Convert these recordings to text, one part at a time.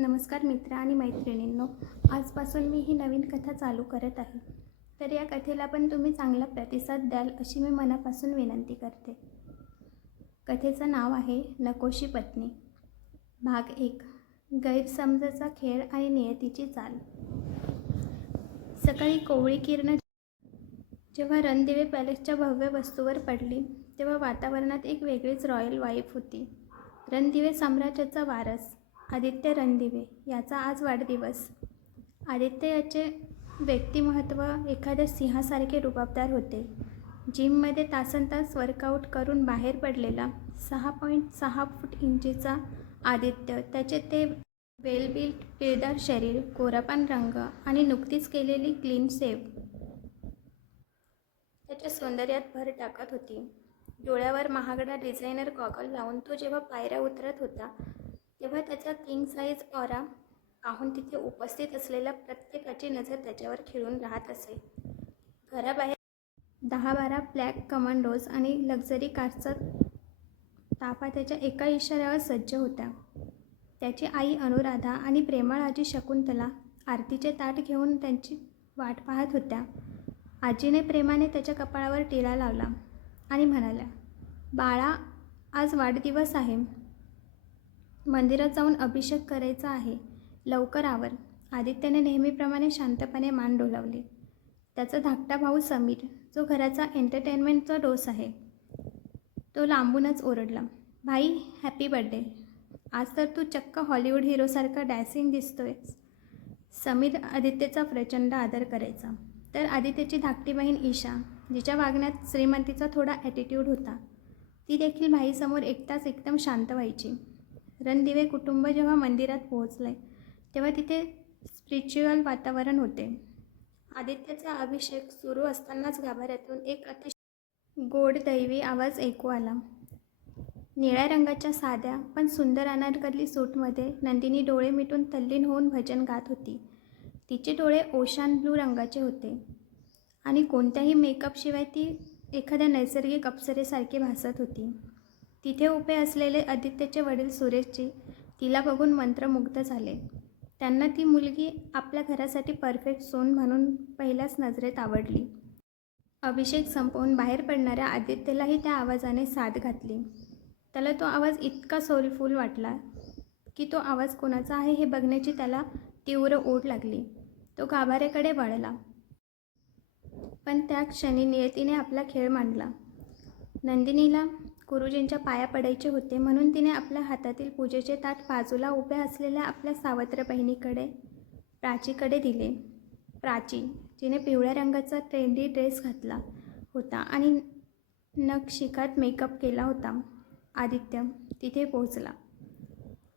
नमस्कार मित्र आणि मैत्रिणींनो, आजपासून मी ही नवीन कथा चालू करत आहे. तर या कथेला पण तुम्ही चांगला प्रतिसाद द्याल अशी मी मनापासून विनंती करते. कथेचं नाव आहे नकोशी पत्नी. भाग 1. गैरसमजाचा खेळ आणि नियतीची चाल. सकाळी कोवळी किरणं जेव्हा रणदिवे पॅलेसच्या भव्य वस्तूवर पडली तेव्हा वातावरणात एक वेगळीच रॉयल वाईब होती. रणदिवे साम्राज्याचा वारस आदित्य रणदिवे याचा आज वाढदिवस. आदित्य याचे व्यक्तिमत्व एखाद्या सिंहासारखे रुबाबदार होते. जिममध्ये तासनतास वर्कआउट करून बाहेर पडलेला 6.6 फूट इंचीचा आदित्य, त्याचे ते वेल बिल्ट पिळदार शरीर, गोरापान रंग आणि नुकतीच केलेली क्लीन शेव त्याच्या सौंदर्यात भर टाकत होती. डोळ्यावर महागडा डिझायनर गॉगल लावून तो जेव्हा पायऱ्या उतरत होता तेव्हा त्याचा किंग साईज ऑरा पाहून तिथे उपस्थित असलेल्या प्रत्येकाची नजर त्याच्यावर खिळून राहत असे. घराबाहेर 10-12 ब्लॅक कमांडोज आणि लक्झरी कारचा ताफा त्याच्या एका इशाऱ्यावर सज्ज होता. त्याची आई अनुराधा आणि प्रेमळ आजी शकुंतला आरतीचे ताट घेऊन त्यांची वाट पाहत होत्या. आजीने प्रेमाने त्याच्या कपाळावर टिळा लावला आणि म्हणाल्या, "बाळा, आज वाढदिवस आहे. मंदिरात जाऊन अभिषेक करायचा आहे. लवकर आवर." आदित्यने नेहमीप्रमाणे शांतपणे मान डोलावली. त्याचा धाकटा भाऊ समीर, जो घराचा एंटरटेनमेंटचा डोस आहे, तो लांबूनच ओरडला, "भाई, हॅपी बर्थडे. आज तर तू चक्क हॉलिवूड हिरोसारखा डॅसिंग दिसतोयस." समीर आदित्यचा प्रचंड आदर करायचा. तर आदित्यची धाकटी बहीण ईशा, जिच्या वागण्यात श्रीमंतीचा थोडा ॲटिट्यूड होता, ती देखील भाईसमोर एकटाच एकदम शांत व्हायची. रणदिवे कुटुंब जेव्हा मंदिरात पोहोचले तेव्हा तिथे स्पिरिच्युअल वातावरण होते. आदित्यचा अभिषेक सुरू असतानाच गाभाऱ्यातून एक अतिशय गोड दैवी आवाज ऐकू आला. निळ्या रंगाच्या साध्या पण सुंदर अनारकली सूटमध्ये नंदिनी डोळे मिटून तल्लीन होऊन भजन गात होती. तिचे डोळे ओशान ब्लू रंगाचे होते आणि कोणत्याही मेकअपशिवाय ती एखाद्या नैसर्गिक अप्सरेसारखी भासत होती. तिथे उभे असलेले आदित्यचे वडील सुरेशजी तिला बघून मंत्रमुग्ध झाले. त्यांना ती मुलगी आपल्या घरासाठी परफेक्ट सून म्हणून पहिल्याच नजरेत आवडली. अभिषेक संपवून बाहेर पडणाऱ्या आदित्यलाही त्या आवाजाने साद घातली. त्याला तो आवाज इतका सोलफुल वाटला की तो आवाज कोणाचा आहे हे बघण्याची त्याला तीव्र ओढ लागली. तो गाभाऱ्याकडे वळला. पण त्या क्षणी नियतीने आपला खेळ मांडला. नंदिनीला गुरुजींच्या पाया पडायचे होते म्हणून तिने आपल्या हातातील पूजेचे ताट बाजूला उभ्या असलेल्या आपल्या सावत्र बहिणीकडे प्राचीकडे दिले. प्राची, जिने पिवळ्या रंगाचा ट्रेंडी ड्रेस घातला होता आणि नखशिखात मेकअप केला होता. आदित्य तिथे पोहोचला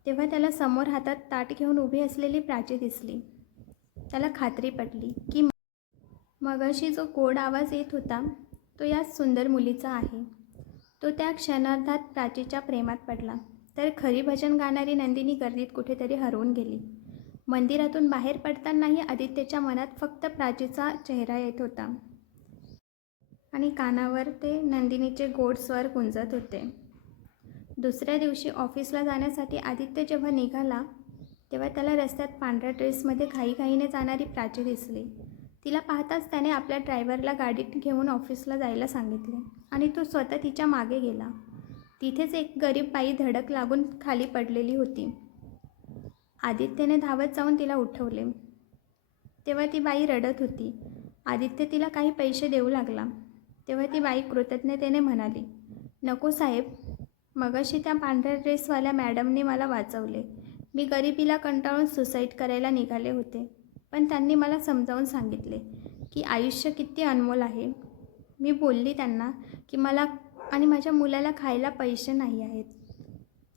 तेव्हा त्याला समोर हातात ताट घेऊन उभी असलेली प्राची दिसली. त्याला खात्री पटली की मगाशी जो गोड आवाज येत होता तो याच सुंदर मुलीचा आहे. तो त्या क्षणार्धात प्राचीच्या प्रेमात पडला. तर खरी भजन गाणारी नंदिनी गर्दीत कुठेतरी हरवून गेली. मंदिरातून बाहेर पडतानाही आदित्यच्या मनात फक्त प्राचीचा चेहरा येत होता आणि कानावर ते नंदिनीचे गोड स्वर गुंजत होते. दुसऱ्या दिवशी ऑफिसला जाण्यासाठी आदित्य जेव्हा निघाला तेव्हा त्याला रस्त्यात पांढऱ्या ड्रेसमध्ये घाईघाईने जाणारी प्राची दिसली. तिला पाहताच त्याने आपल्या ड्रायव्हरला गाडीत घेऊन ऑफिसला जायला सांगितले आणि तो स्वतः तिच्या मागे गेला. तिथेच एक गरीब बाई धडक लागून खाली पडलेली होती. आदित्यने धावत जाऊन तिला उठवले तेव्हा ती बाई रडत होती. आदित्य तिला काही पैसे देऊ लागला तेव्हा ती बाई कृतज्ञतेने म्हणाली, "नको साहेब, मगाशी त्या पांढऱ्या ड्रेसवाल्या मॅडमने मला वाचवले. मी गरिबीला कंटाळून सुसाईड करायला निघाले होते, पण त्यांनी मला समजावून सांगितले की आयुष्य किती अनमोल आहे. मी बोलली त्यांना की मला आणि माझ्या मुलाला खायला पैसे नाही आहेत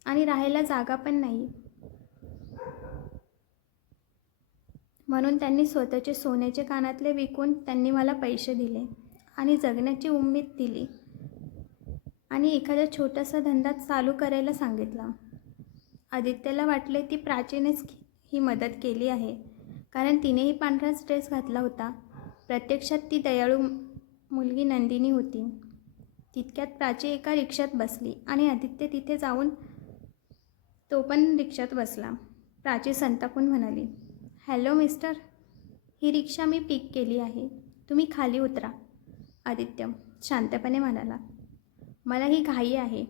आणि राहायला जागा पण नाही, म्हणून त्यांनी स्वतःचे सोन्याचे कानातले विकून त्यांनी मला पैसे दिले आणि जगण्याची उम्मीद दिली आणि एखादा छोटासा धंदा चालू करायला सांगितला." आदित्यला वाटले ती प्राचीनेच ही मदत केली आहे, कारण तिनेही पांढराच ड्रेस घातला होता. प्रत्यक्षात ती दयाळू मुलगी नंदिनी होती. तितक्यात प्राची एका रिक्षात बसली आणि आदित्य तिथे जाऊन तो पण रिक्षात बसला. प्राची संतापून म्हणाली, हॅलो मिस्टर, ही रिक्षा मी पिक केली आहे, तुम्ही खाली उतरा. आदित्य शांतपणे म्हणाला, मला ही घाई आहे,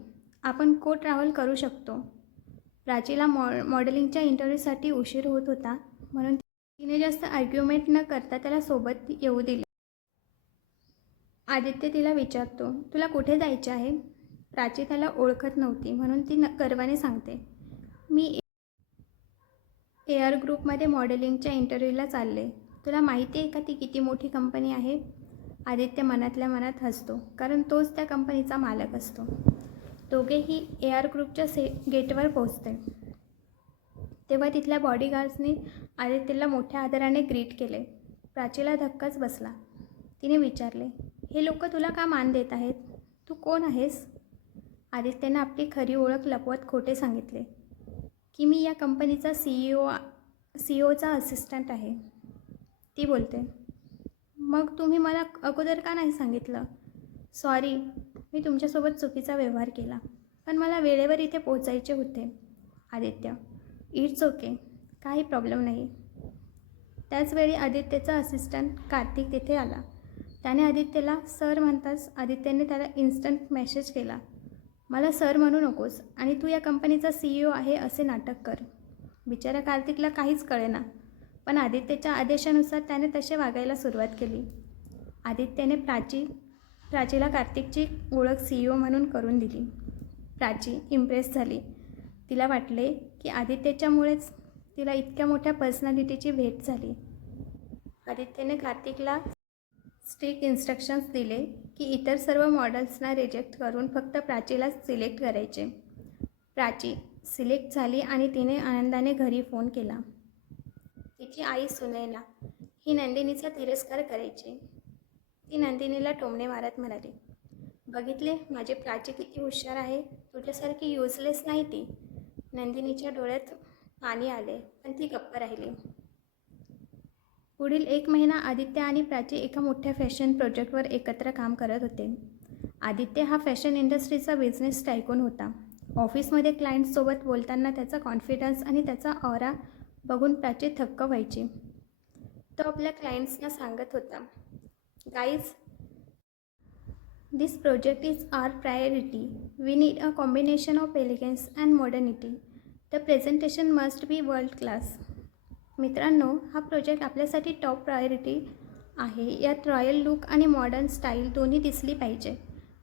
आपण ट्रॅव्हल करू शकतो. प्राचीला मॉडेलिंगच्या इंटरव्ह्यूसाठी उशीर होत होता, म्हणून तिने जास्त आर्ग्युमेंट न करता त्याला सोबत येऊ दिले. आदित्य तिला विचारतो, तुला कुठे जायचे आहे? प्राची त्याला ओळखत नव्हती, म्हणून ती गर्वाने सांगते, मी एअर ग्रुपमध्ये मॉडेलिंगच्या इंटरव्ह्यूला चालले. तुला माहिती आहे का ती किती मोठी कंपनी आहे? आदित्य मनातल्या मनात हसतो, कारण तोच त्या कंपनीचा मालक असतो. दोघेही एअर ग्रुपच्या गेटवर पोहोचते तेव्हा तिथल्या बॉडीगार्ड्सनी आदित्यला मोठ्या आदराने ग्रीट केले. प्राचीला धक्काच बसला. तिने विचारले, हे लोक तुला का मान देत आहेत? तू कोण आहेस? आदित्यने आपली खरी ओळख लपवत खोटे सांगितले की मी या कंपनीचा सीईओचा असिस्टंट आहे. ती बोलते, मग तुम्ही मला अगोदर का नाही सांगितलं? सॉरी, मी तुमच्यासोबत चुकीचा व्यवहार केला, पण मला वेळेवर इथे पोहोचायचे होते. आदित्य, इट्स ओके, काही प्रॉब्लेम नाही. त्याचवेळी आदित्यचा असिस्टंट कार्तिक तिथे आला. त्याने आदित्यला सर म्हणताच आदित्यने त्याला इन्स्टंट मेसेज केला, मला सर म्हणू नकोस आणि तू या कंपनीचा सीईओ आहे असे नाटक कर. बिचारा कार्तिकला काहीच कळेना, पण आदित्यच्या आदेशानुसार त्याने तसे वागायला सुरुवात केली. आदित्यने प्राचीला कार्तिकची ओळख सीईओ म्हणून करून दिली. प्राची इम्प्रेस झाली. तिला वाटले की आदित्यच्यामुळेच तिला इतक्या मोठ्या पर्सनॅलिटीची भेट झाली. आदित्यने कार्तिकला स्ट्रिक्ट इन्स्ट्रक्शन्स दिले की इतर सर्व मॉडेल्सना रिजेक्ट करून फक्त प्राचीला सिलेक्ट करायचे. प्राची सिलेक्ट झाली आणि तिने आनंदाने घरी फोन केला. तिची आई सुनैना ही नंदिनीचा तिरस्कार करायची. ती नंदिनीला टोमणे मारत म्हणाली, बघितले माझी प्राची किती हुशार आहे, तुझ्यासारखी युजलेस नाही ती. नंदिनीच्या डोळ्यात पाणी आले, पण ती गप्प राहिली. पुढील 1 महिना आदित्य आणि प्राची एका मोठ्या फॅशन प्रोजेक्टवर एकत्र काम करत होते. आदित्य हा फॅशन इंडस्ट्रीचा बिझनेस टायकून होता. ऑफिसमध्ये क्लायंटसोबत बोलताना त्याचा कॉन्फिडन्स आणि त्याचा ऑरा बघून प्राची थक्क व्हायची. तो आपल्या क्लायंट्सना सांगत होता, guys, this project is our priority. We need a combination of elegance and modernity. The presentation must be world class. मित्रांनो, हा प्रोजेक्ट आपल्यासाठी टॉप प्रायोरिटी आहे. यात रॉयल लुक आणि मॉडर्न स्टाईल दोन्ही दिसली पाहिजे.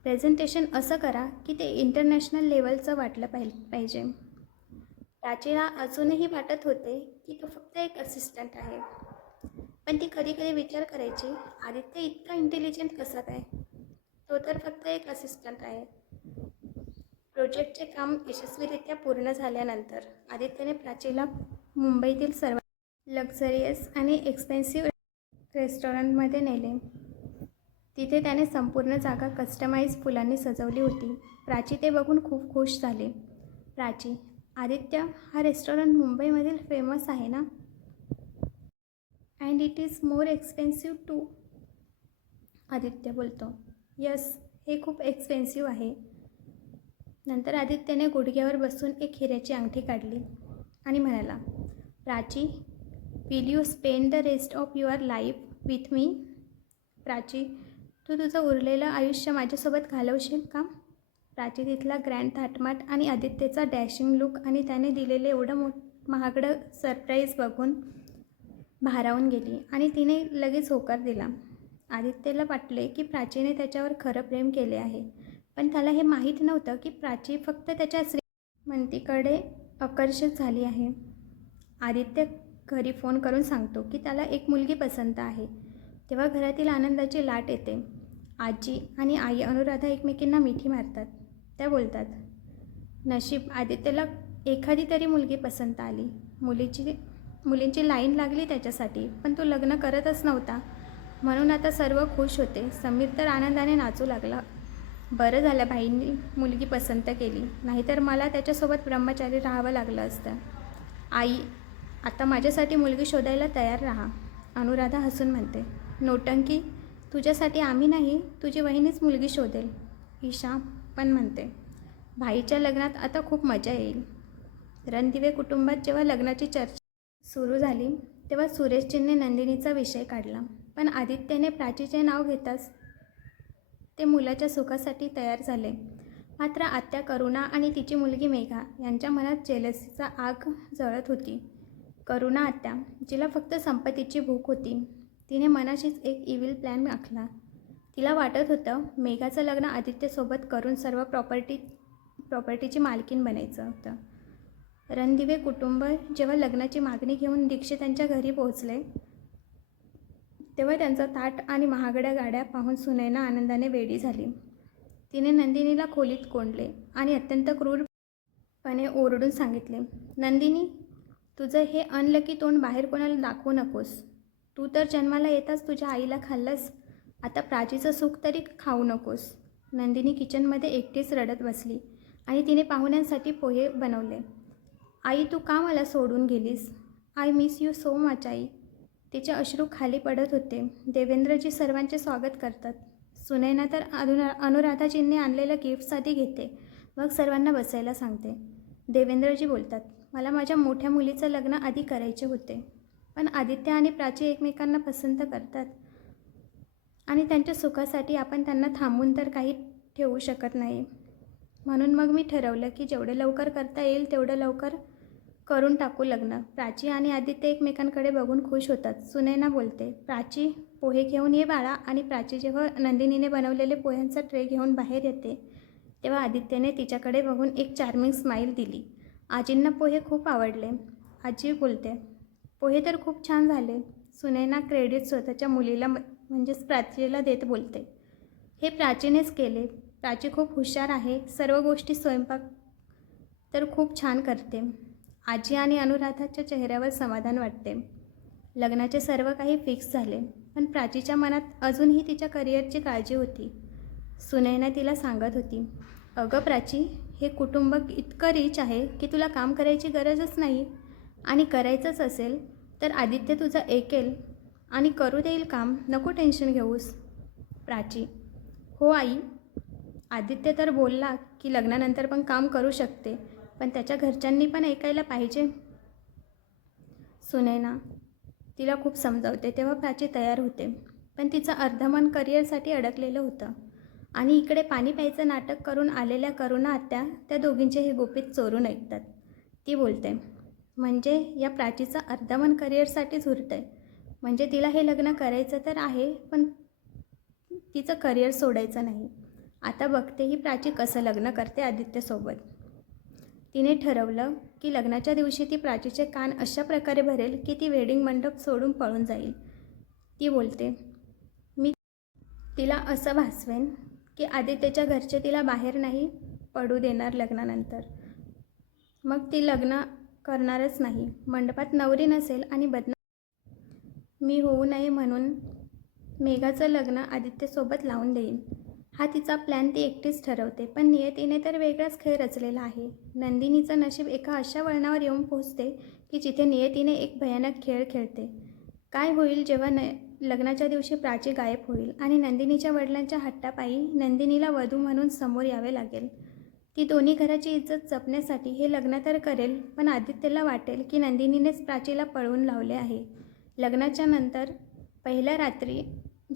प्रेझेंटेशन असं करा की ते इंटरनॅशनल लेवलचं वाटलं पाहिजे. प्राचीला अजूनही वाटत होते की तो फक्त एक असिस्टंट आहे, पण ती कधी कधी विचार करायची, आदित्य इतका इंटेलिजंट कसा काय? तो तर फक्त एक असिस्टंट आहे. प्रोजेक्टचे काम यशस्वीरित्या पूर्ण झाल्यानंतर आदित्यने प्राचीला मुंबईतील सर्वात लक्झरियस आणि एक्सपेन्सिव्ह रेस्टॉरंटमध्ये नेले. तिथे त्याने संपूर्ण जागा कस्टमाइज फुलांनी सजवली होती. प्राची ते बघून खूप खुश झाली. प्राची, आदित्य, हा रेस्टॉरंट मुंबईमधील फेमस आहे ना? And it is more expensive too. Aditya बोलतो, यस, हे खूप एक्सपेन्सिव्ह आहे. नंतर आदित्यने गुडघ्यावर बसून एक हिऱ्याची अंगठी काढली आणि म्हणाला, Prachi, will you spend the rest of your life with me? Prachi, तू तुझं उरलेलं आयुष्य माझ्यासोबत घालवशील का? प्राची तिथला ग्रँड थाटमाट आणि आदित्यचा डॅशिंग लुक आणि त्याने दिलेले एवढं महागडं सरप्राईज बघून भारावून गेली आणि तिने लगेच होकार दिला. आदित्यला वाटले की प्राचीने त्याच्यावर खरं प्रेम केले आहे, पण त्याला हे माहीत नव्हतं की प्राची फक्त त्याच्या श्रीमंतीकडे आकर्षित झाली आहे. आदित्य घरी फोन करून सांगतो की त्याला एक मुलगी पसंत आहे. तेव्हा घरातील आनंदाची लाट येते. आजी आणि आई अनुराधा एकमेकींना मिठी मारतात. त्या बोलतात, नशीब, आदित्यला एखादी तरी मुलगी पसंत आली. मुलींची लाईन लागली त्याच्यासाठी, पण तो लग्न करतच नव्हता, म्हणून आता सर्व खुश होते. समीर तर आनंदाने नाचू लागला. बरं झालं भाईंनी मुलगी पसंत केली, नाहीतर मला त्याच्यासोबत ब्रह्मचारी राहावं लागलं असतं. आई, आता माझ्यासाठी मुलगी शोधायला तयार राहा. अनुराधा हसून म्हणते, नोटंकी, तुझ्यासाठी आम्ही नाही, तुझी वहिनीच मुलगी शोधेल. ईशा पण म्हणते, भाईच्या लग्नात आता खूप मजा येईल. रणदिवे कुटुंबात जेव्हा लग्नाची चर्चा सुरू झाली तेव्हा सुरेशजींनी नंदिनीचा विषय काढला, पण आदित्यने प्राचीचे नाव घेताच ते मुलाच्या सुखासाठी तयार झाले. मात्र आत्या करुणा आणि तिची मुलगी मेघा यांच्या मनात जेलसीचा आग जळत होती. करुणा आत्या, जिला फक्त संपत्तीची भूक होती, तिने मनाशीच एक इव्हिल प्लॅन आखला. तिला वाटत होतं मेघाचं लग्न आदित्यसोबत करून सर्व प्रॉपर्टीची मालकीण बनायचं होतं. रणदिवे कुटुंब जेव्हा लग्नाची मागणी घेऊन दीक्षितांच्या घरी पोहोचले तेव्हा त्यांचा ताट आणि महागड्या गाड्या पाहून सुनैना आनंदाने वेडी झाली. तिने नंदिनीला खोलीत कोंडले आणि अत्यंत क्रूरपणे ओरडून सांगितले, नंदिनी, तुझं हे अनलकी तोंड बाहेर कोणाला दाखवू नकोस. तू तर जन्माला येताच तुझ्या आईला खाल्लंस, आता प्राचीचं सुख तरी खाऊ नकोस. नंदिनी किचनमध्ये एकटीच रडत बसली आणि तिने पाहुण्यांसाठी पोहे बनवले. आई, तू का मला सोडून गेलीस? I miss you so much I. तिचे अश्रू खाली पडत होते. देवेंद्रजी सर्वांचे स्वागत करतात. सुनैना तर अनुराधाजींनी आणलेल्या गिफ्ट्स आधी घेते, मग सर्वांना बसायला सांगते. देवेंद्रजी बोलतात, मला माझ्या मोठ्या मुलीचं लग्न आधी करायचे होते, पण आदित्य आणि प्राची एकमेकांना पसंत करतात आणि त्यांच्या सुखासाठी आपण त्यांना थांबून तर काही ठेवू शकत नाही. म्हणून मग मी ठरवलं की जेवढे लवकर करता येईल तेवढं लवकर करून टाकू लग्न. प्राची आणि आदित्य एकमेकांकडे बघून खुश होतात. सुनैना बोलते, प्राची, पोहे घेऊन ये बाळा. आणि प्राची जेव्हा नंदिनीने बनवलेले पोह्यांचा ट्रे घेऊन बाहेर येते तेव्हा आदित्यने तिच्याकडे बघून एक चार्मिंग स्माईल दिली. आजींना पोहे खूप आवडले. आजी बोलते, पोहे तर खूप छान झाले. सुनैना क्रेडिट स्वतःच्या मुलीला म्हणजेच प्राचीला देत बोलते, हे प्राचीनेच केले. प्राची खूप हुशार आहे, सर्व गोष्टी स्वयंपाक तर खूप छान करते. आजी आणि अनुराधाच्या चेहऱ्यावर समाधान वाटते. लग्नाचे सर्व काही फिक्स झाले, पण प्राचीच्या मनात अजूनही तिच्या करिअरची काळजी होती. सुनैना तिला सांगत होती, अगं प्राची, हे कुटुंब इतकं रिच आहे की तुला काम करायची गरजच नाही, आणि करायचंच असेल तर आदित्य तुझं ऐकेल आणि करू देईल काम, नको टेन्शन घेऊस. प्राची, हो आई, आदित्य तर बोलला की लग्नानंतर पण काम करू शकते, पण त्याच्या घरच्यांनी पण ऐकायला पाहिजे. सुनैना तिला खूप समजावते तेव्हा प्राची तयार होते, पण तिचं अर्धमन करिअरसाठी अडकलेलं होतं. आणि इकडे पाणी प्यायचं नाटक करून आलेल्या करुणा आत्या त्या दोघींचे हे गुपित चोरून ऐकतात. ती बोलते, म्हणजे या प्राचीचं अर्धमन करिअरसाठीच उरतं आहे. म्हणजे तिला हे लग्न करायचं तर आहे, पण तिचं करिअर सोडायचं नाही. आता बघते ही प्राची कसं लग्न करते आदित्यसोबत. तिने ठरवलं की लग्नाच्या दिवशी ती प्राचीचे कान अशा प्रकारे भरेल की ती वेडिंग मंडप सोडून पळून जाईल. ती बोलते, मी तिला असं भासवेन की आदित्यच्या घरचे तिला बाहेर नाही पडू देणार लग्नानंतर. मग ती लग्न करणारच नाही. मंडपात नवरी नसेल आणि मी होऊ नये म्हणून मेघाचं लग्न आदित्यसोबत लावून देईन. हा तिचा प्लॅन ती एकटीच ठरवते, पण नियतीने तर वेगळाच खेळ रचलेला आहे. नंदिनीचं नशीब एका अशा वळणावर येऊन पोहोचते की जिथे नियतीने एक भयानक खेळ खेळते. काय होईल जेव्हा लग्नाच्या दिवशी प्राची गायब होईल आणि नंदिनीच्या वडिलांच्या हट्टापायी नंदिनीला वधू म्हणून समोर यावे लागेल. ती दोन्ही घराची इज्जत जपण्यासाठी हे लग्न तर करेल, पण आदित्यला वाटेल की नंदिनीनेच प्राचीला पळवून लावले आहे. लग्नाच्या नंतर पहिल्या रात्री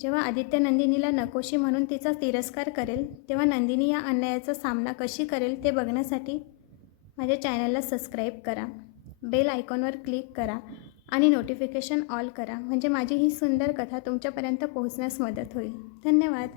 जेव्हा आदित्य नंदिनीला नकोशी म्हणून तिचा तिरस्कार करेल तेव्हा नंदिनी या अन्यायाचा सामना कशी करेल ते बघण्यासाठी माझ्या चॅनलला सबस्क्राईब करा, बेल आयकॉनवर क्लिक करा आणि नोटिफिकेशन ऑल करा, म्हणजे माझी ही सुंदर कथा तुमच्यापर्यंत पोहोचण्यास मदत होईल. धन्यवाद.